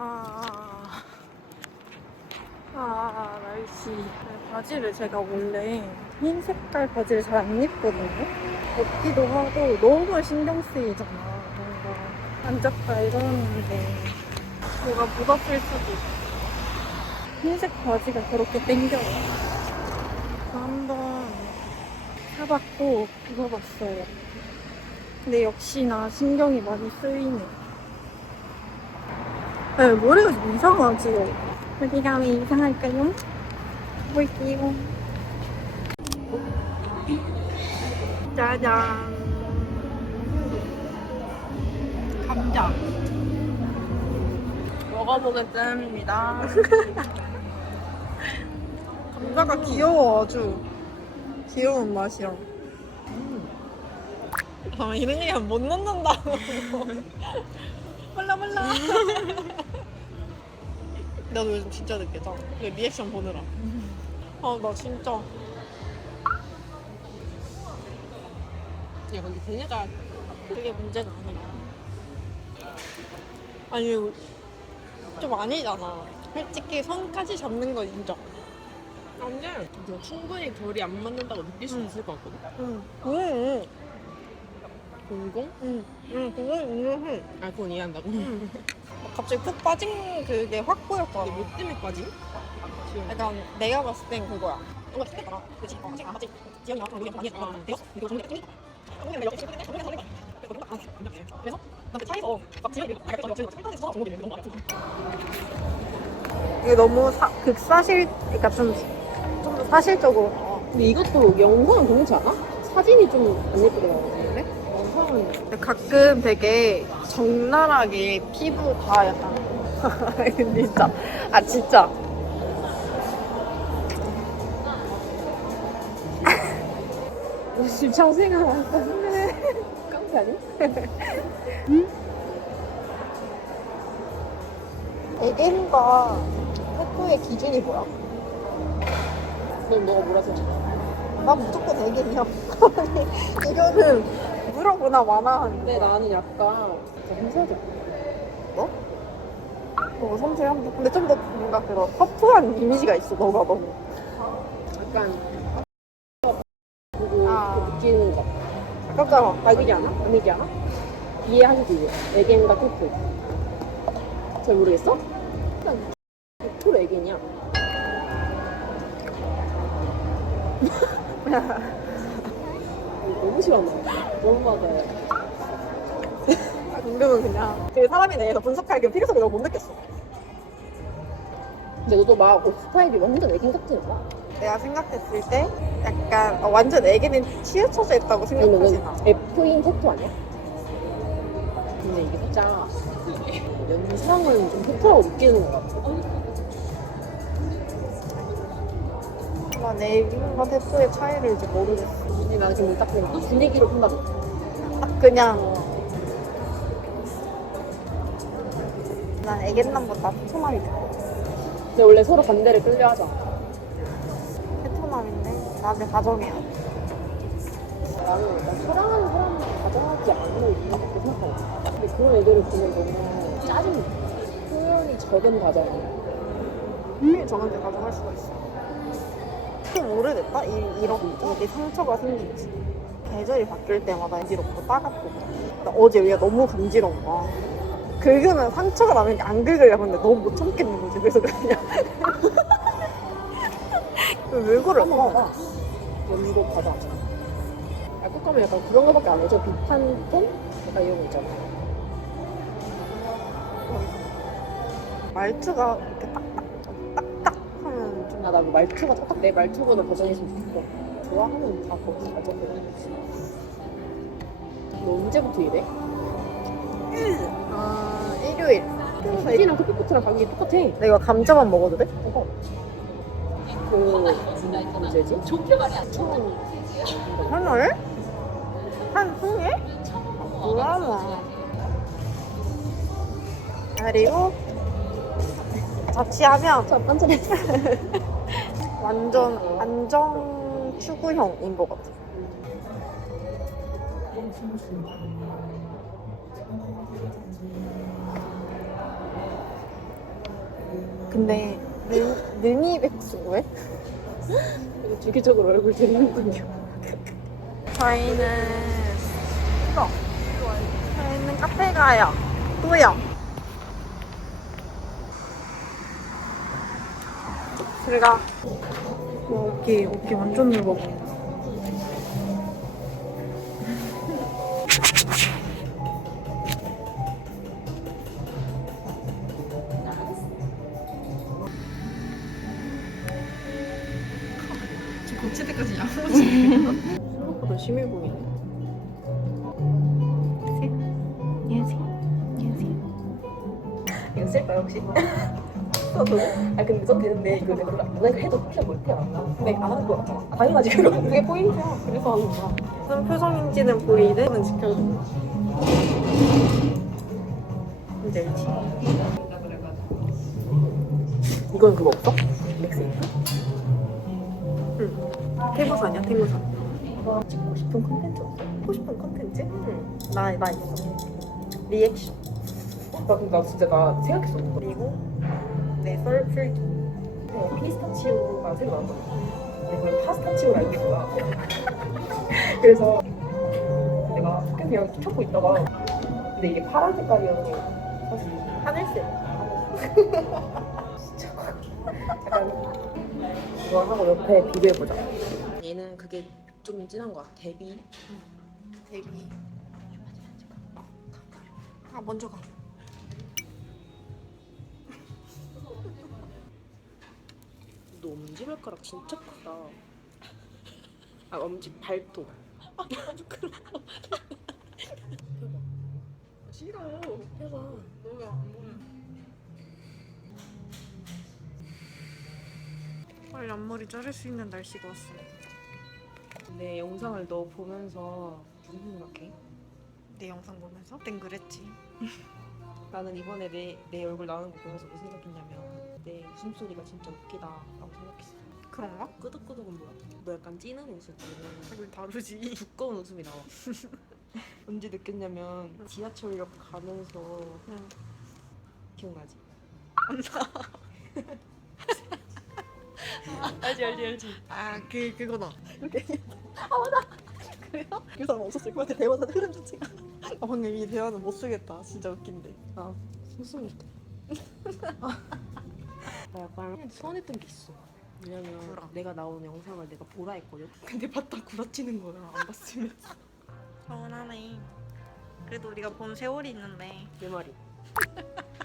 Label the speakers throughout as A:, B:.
A: 아, 아 날씨. 바지를 제가 원래 흰 색깔 바지를 잘 안 입거든요. 덥기도 하고 너무 신경 쓰이잖아. 뭔가 앉았다 일어났는데 뭐가 묻었을 수도 있고. 흰색 바지가 그렇게 땡겨요. 한번 사봤고 입어봤어요. 근데 역시나 신경이 많이 쓰이네 네, 머리가 좀 이상하지. 어디 가면 이상할까요? 볼게요. 짜잔. 감자. 먹어보겠습니다. 감자가 귀여워 아주. 귀여운 맛이야. 아 이런 얘기하면 못 넣는다고. 몰라 몰라 나도 요즘 진짜 늦게 자. 내 리액션 보느라. 아 나 진짜.
B: 야 근데 걔네가
A: 그게 문제가 아니야. 아니 좀 아니잖아. 솔직히 손까지 잡는 건 인정.
B: 안돼 너 충분히 결이 안 맞는다고 느낄 수
A: 응.
B: 있을 것 같거든?
A: 응. 응,
B: 공공?
A: 응, 응, 그건 인정해.
B: 아 그건 이해한다고
A: 갑자기 푹 빠진 그게 확 보였더라
B: 근데 뭐 때문에 빠지? 지금
A: 약간 내가 봤을 땐 그거야. 그치? 어, 안 맞지? 지연이 우리 많이 했잖아. 이거 정리가 정리가 정리가 그래서 차에서 막 지연이 지연이 너무. 이게 너무 사, 극사실, 그러니까 좀 좀더 사실적으로.
B: 근데 이것도 영상은 그렇지 않아? 사진이 좀 안? 영상은
A: 근데 가끔 되게 적나라하게 피부 다 약간. 진짜. 아 진짜.
B: 집창 생각났어 깡패 아니?
A: 애견과 태토의 기준이 뭐야?
B: 넌 너가 뭐라 생각해?
A: 난 무조건 애견이야. 이거는 물어보나 마나 하는데
B: 근데 나는 약간 섬세하지 않아?
A: 너무 섬세한데 근데 좀 더 뭔가 그런 터프한 이미지가 있어 너가 너무
B: 약간 보고
A: 아.
B: 느끼는 거
A: 깜짝아
B: 알기지 않아? 안 얘기 않아? 이해하시지? 애견과 토프 잘 모르겠어? 일단 토토로 애견이야 너무 싫어한다 너무 맞아요
A: 은근은 그냥 그 사람에 대해서 분석할 그 필요성을 너무 못 느꼈어.
B: 근데 너도 막 옷 스타일이 완전 애견 같지 않아?
A: 내가 생각했을 때 약간 어, 완전 애견에 치우쳐져 있다고 생각하진
B: 아니면
A: 않아.
B: F인 태토 아니야? 근데 이게 살짝 연상을 좀 태토라고 느끼는 것 같아.
A: 난 애견과 태토의 차이를 이제 모르겠어.
B: 근데 나는 지금 딱이 분위기로 판단해
A: 딱 그냥 난 애견남보다 태토남이 좋아
B: 근데 원래 서로 반대를 끌려 하잖아
A: 태토남인데 나한테 가정해야 돼
B: 나는 약간 사랑하는 사람을 가정하지 않는 이유밖에 생각하거든. 근데 그런 애들을 보면 너무 짜증나. 표현이 적은 가정이야.
A: 분명히 저한테 가져갈 수가 있어. 좀 오래됐다? 이, 이렇게 이게 상처가 생긴 지. 계절이 바뀔 때마다 간지럽고 따갑고. 나 어제 얘가 너무 간지러운 거야. 긁으면 상처가 나면 안 긁으려고 했는데 너무 못 참겠는 거지. 그래서 그냥. 왜 그럴까?
B: 연주도 가자. 알고 가면 약간 그런 거밖에 안 해줘. 비판 톤? 약간 이런 거 있잖아.
A: 말투가 이렇게 딱딱, 딱딱 하면 좀.
B: 아, 나도 말투가 딱딱 내 말투보다 버전했으면 좋겠어. 좋아하면 다 거기서 가져오는 거지. 너 언제부터 이래?
A: 아, 일요일.
B: 수지랑 토끼코트랑 가격이 똑같아.
A: 내가 감자만 먹어도 돼?
B: 어. 그 문제지? 총
A: 하나에? 한 통에? 뭐야, 그리고 자취하면
B: 자, 반찬해.
A: 완전 안정 추구형인 것 같아. 근데 능, 능이 백수 왜?
B: 이거 주기적으로 얼굴 들리는군요.
A: 저희는 이거 저희는 카페 가요. 또요. 들어가 와 어깨 어깨 완전 넓어
C: 고칠 때까지 야무지.
A: 생각보다 심해 보이네 안녕하세요 안녕하세요
B: 이거 쓸까요 혹시? 써도? 아 근데 써 되는데 이거 내가 내가 해도 혹시 못해요. 근데 안 하는 거 같아. 아, 당연하지 그럼.
A: 그게 포인트야 그래서 하는 거야 무슨 표정인지는 보이든 지켜줘 이제 알지
B: 이건 그거 없어? 렉스.
A: 태무산이야 태무산
B: 찍고 싶은 콘텐츠 없어?
A: 하고 싶은 컨텐츠? 응. 나, 나 있어. 리액션.
B: 나, 나 진짜 나 생각했어.
A: 그리고 내 썰 풀기.
B: 어, 피스타치오가 새로 나왔거든. 근데 그걸 파스타치오로 알고 있구나. 그래서 내가 계속 그냥 찾고 있다가 근데 이게 파란 색깔이어서 사실
A: 하늘색.
B: 진짜 약간 이거 하고 옆에 비교해보자. 얘는 그게 좀 진한 거야. 데뷔.
A: 데뷔. 아, 먼저 가.
B: 너 엄지발가락 진짜 크다. 아 엄지 발톱.
C: 싫어.
B: 해봐.
C: 너가 안 보면.
A: 빨리 앞머리 자를 수 있는 날씨가 왔어.
B: 내 영상을 너 보면서 무슨 생각해?
A: 내 영상 보면서 땐 그랬지.
B: 나는 이번에 내, 내 얼굴 나오는 거 보면서 무슨 생각했냐면 내 웃음소리가 진짜 웃기다 라고 생각했어
A: 그런가?
B: 끄덕끄덕은 뭐야? 너 약간 찌는 웃음
A: 얼굴 다르지.
B: 두꺼운 웃음이 나와 언제 느꼈냐면 지하철역 가면서
A: 응.
B: 기억나지? 알지 알지 알지
A: 아, 그, 그거다. 이렇게. 아, 맞아. 그래요? 그 사람 없었을 것 같아. 대화는 흐름 자체가. 아, 방금 이 대화는 못 쓰겠다. 진짜 웃긴데.
B: 아 숨소리 나 약간 서운했던 게 있어 왜냐면
A: 구라.
B: 내가 나온 영상을 내가 보라 했거든 근데 봤다 구라치는 거야 안 봤으면
A: 서운하네. 그래도 우리가 본 세월이 있는데.
B: 내 말이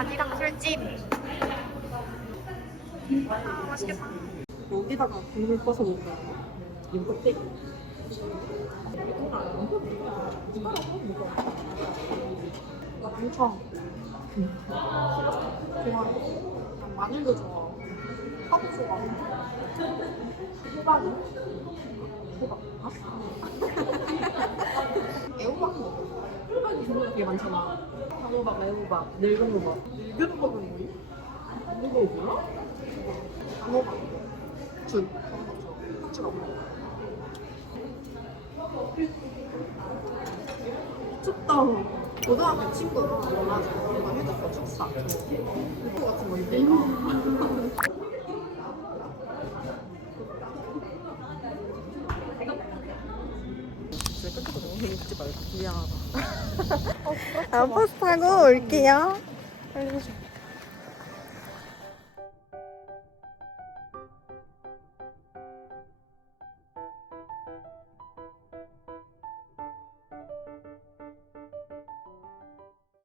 A: 바지락 술집. 아, 맛있겠다. 여기다가 국물 떠서 먹는 거.
B: 이거 껍데기
A: 엄청 좋아해. 마늘도 좋아. 파도 좋아. 호박은? 호박. 애호박 먹어.
B: 호박이 종류가 되게 많잖아 단호박, 애호박, 늙은 호박
A: 늙은 호박은 뭐지?
B: 이거 뭐야?
A: 단호박. 준. 같이 먹어. 춥다. 고등학교 원하서 내가 해줬어 축사. 이거 같은 거 입으니까.
B: 왜 끝까지 먹지 말고
A: 미안하다. 다음 버스 타고 올게요. 해줘.